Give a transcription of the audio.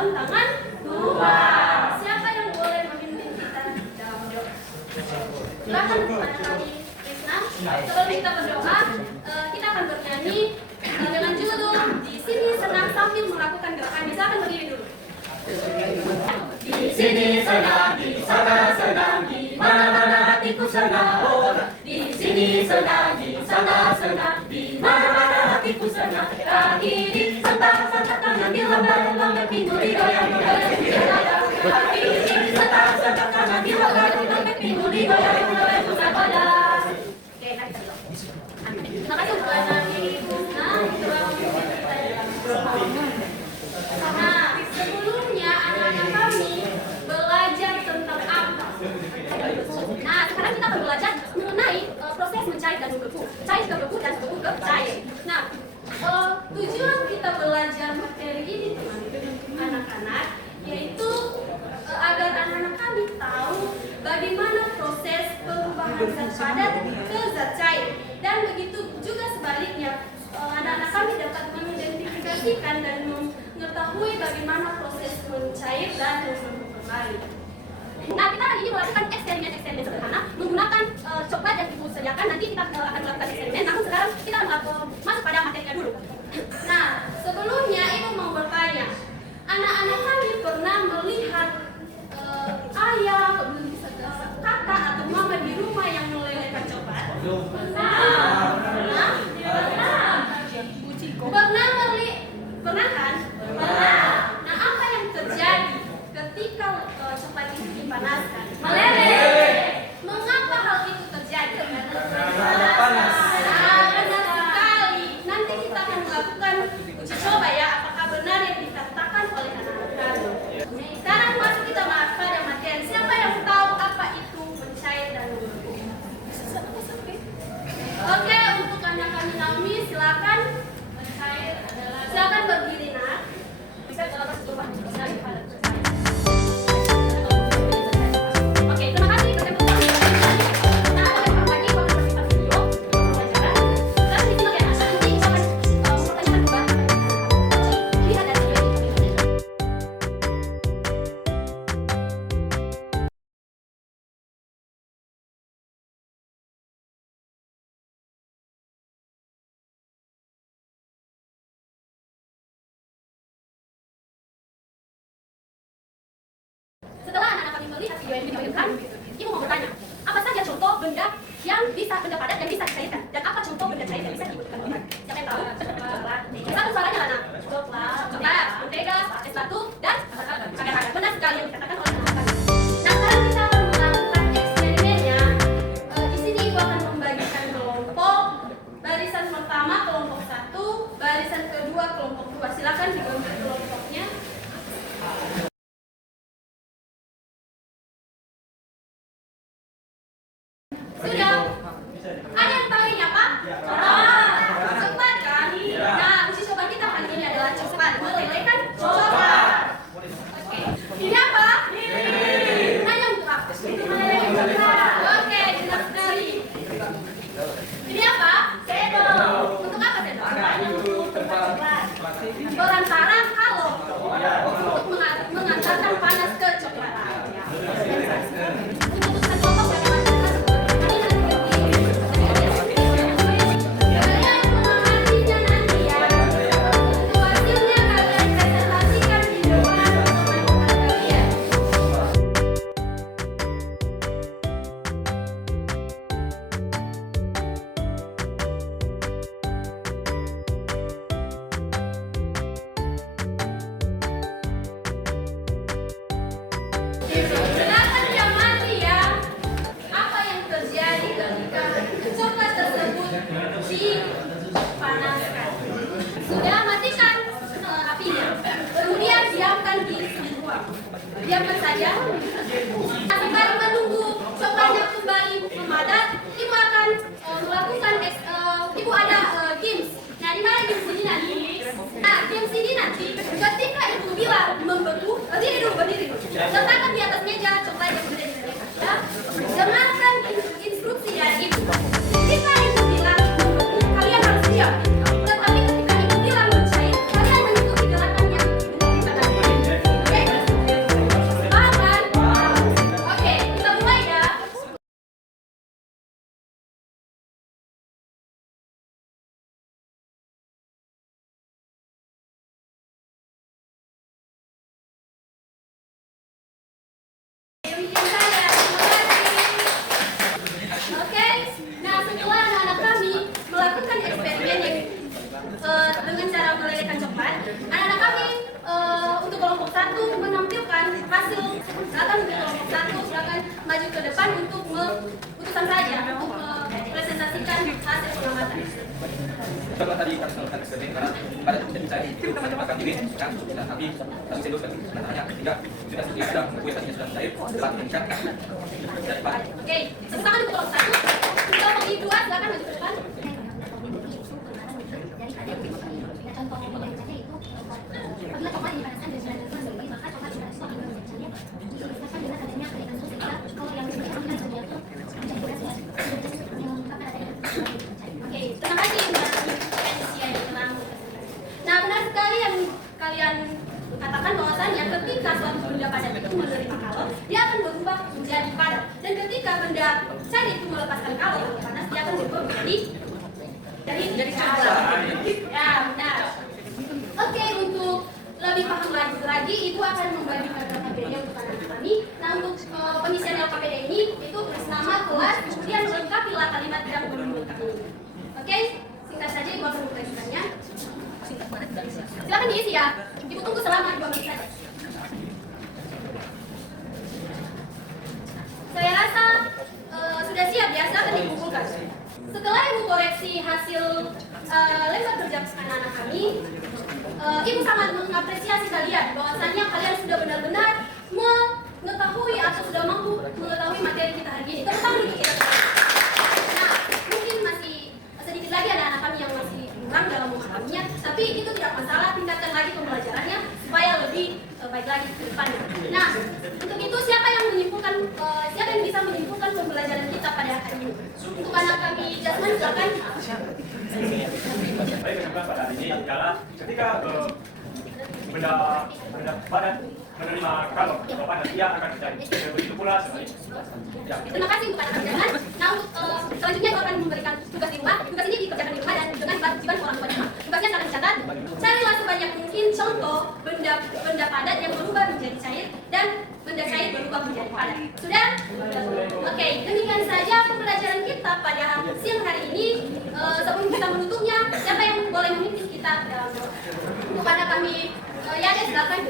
dalam tangan Tuhan. Siapa yang boleh memimpin kita dalam doa? Silakan kepada kami Krisna. Sebelum kita berdoa, kita akan bernyanyi dengan judul Di Sini Senang sambil melakukan gerakan. Silakan berdiri dulu. Di sini senang, di sana senang, di mana-mana hatiku senang. Di sini senang, di sana senang, di mana-mana hatiku senang. Kaki disentak-sentak, tangan dilambai-lambai, pintu digoyang-goyang, kaki disentak-sentak, tangan dilambai-lambai, pintu digoyang-goyang, pusat badan. Oke, mari kita berdoa. Terima kasih untuk Nani Krisna telah memimpin kita dalam doa. Nah, sebelumnya anak-anak kami belajar tentang apa? Nah, sekarang kita akan belajar mengenai proses mencair dan membeku. Cair ke beku dan beku ke cair. Nah, tujuan kita belajar materi ini teman-teman anak-anak yaitu agar anak-anak kami tahu bagaimana proses perubahan zat padat ke zat cair, dan begitu juga sebaliknya anak-anak kami dapat mengidentifikasikan dan mengetahui bagaimana proses mencair dan membeku kembali. Nah, kita hari ini melakukan eksperimen sederhana menggunakan coklat yang ibu sediakan. Nanti kita akan melakukan eksperimen. Namun sekarang kita masuk pada materinya dulu. Nah, sebelumnya ibu mau bertanya, anak-anak kami pernah melihat ayah, kakak atau mama di rumah yang melelehkan coklat? Pernah kan? Nah, apa yang terjadi ketika coklat itu dipanaskan? Meleleh. Mengapa hal itu terjadi? Karena panas. Nah, benar sekali. Nanti kita akan melakukan uji coba ya, apakah benar yang dikatakan oleh anak-anak kami. Sekarang masuk kita pada materi. Siapa yang tahu apa itu mencair dan membeku? Oke, untuk anak kami Naomi, silakan. Mencair adalah, silakan berdiri nak. Bisa dalam rumah. Oke, terima kasih. Nah, ada lagi kita video pelajaran. Terus di sini nanti kita akan pertanyaan juga. Lihat dari video ini. Setelah anak-anak kami melihat video yang ditampilkan, ibu mau bertanya, apa saja contoh benda padat yang bisa dicairkan, dan apa contoh benda cair yang bisa dibutuhkan? Siapa yang tahu? Satu suaranya lah nak. Coklat, mentega, es batu, dan agar-agar. Benar sekali yang dikatakan oleh anak kami. Nah, sekarang kita akan melakukan eksperimennya. Di sini ibu akan membagikan kelompok. Barisan pertama kelompok 1, barisan kedua kelompok 2. Silakan dibentuk kelompoknya. Sudah? Ada yang tahu ini apa? Coklat kan? Nah, uji coba kita kali ini adalah coklat. Melelehkan coklat. Oke. Ini apa? Nanya untuk apa? Oke, jelas sekali. Ini apa? Sendok. Untuk apa sendok? Untuk coklat. Perantara kalau untuk mengantarkan panas ke coklat. Untuk kelompok bagaimana? Silakan diamati ya, apa yang terjadi ketika coklat tersebut dipanaskan. Sudah, matikan apinya. Kemudian diamkan di suhu ruang. Diamkan saja. Sampai menunggu coklatnya kembali memadat, ibu akan melakukan ibu ada games. Nah, di mana games ini nanti? Nah, games ini nanti ketika ibu bilang membeku, berdiri dulu. Letakkan di atas meja coklat yang sudah disediakan. Ya. Dengarkan instruksi dari ibu. Ketika ibu bilang membeku, kalian harus diam. Tetapi ketika ibu bilang mencair, kalian mengikuti gerakan yang kita lakukan. Silakan untuk kelompok 1, silakan maju ke depan untuk putusan saja, untuk mempresentasikan hasil pengamatan. Setelah tadi harus melakukan eksperimen karena pada tidak bisa akan diri kan, tapi langsung saya teruskan pertanyaannya ketika sudah mengakui tadinya sudah cair setelah Indonesia dari Pak. Oke, tepuk tangan untuk kelompok 1. Untuk kelompok 2, silakan maju ke depan. Oke, terima kasih Mbak Felicia yang telah menjelaskan. Nah, benar sekali yang kalian katakan bahwasannya ketika suatu benda padat itu menerima kalor, dia akan berubah menjadi padat. Dan ketika benda cair itu melepaskan kalor atau panas, dia akan berubah menjadi cair. Ya, benar. Oke, untuk lebih paham lagi, Ibu akan membagikan LKPD untuk anak kami. Nah, untuk pengisian LKPD ini, itu tulis nama, kelas, kemudian lengkapilah kalimat yang menunjukkan ini. Oke, singkat saja Ibu akan membagikannya. Silakan diisi ya. Ibu tunggu selama 2 menit saja. Saya rasa sudah siap ya, silakan dikumpulkan. Setelah Ibu koreksi hasil lembar kerja anak-anak kami, Ibu sangat mengapresiasi kalian bahwasanya kalian sudah benar-benar mengetahui atau sudah mampu mengetahui materi kita hari ini. Tepuk tangan untuk kita. Nah, mungkin masih sedikit lagi ada anak kami yang masih kurang dalam memahaminya, tapi itu tidak masalah, tingkatkan lagi pembelajarannya supaya lebih baik lagi ke depannya. Nah, untuk itu siapa yang bisa menyimpulkan pembelajaran kita pada hari ini? Untuk anak kami Jasman, silakan. Baik, kesimpulan pada hari ini adalah ketika benda padat menerima kalor atau panas, dia akan terjadi. Begitu pula sebaliknya. Terima kasih untuk anak Jasman. Nah, untuk selanjutnya saya akan memberikan tugas di rumah. Tugas ini dikerjakan di rumah dan dengan kewajiban orang tua di rumah. Tugasnya sangat dicatat. Carilah sebanyak mungkin contoh benda padat yang berubah menjadi cair dan benda cair berubah menjadi padat. Sudah? Oke, demikian saja pembelajaran kita pada siang hari ini. Sebelum kita menutupnya, siapa yang boleh memimpin kita dalam doa? Untuk anak kami, ya, silakan.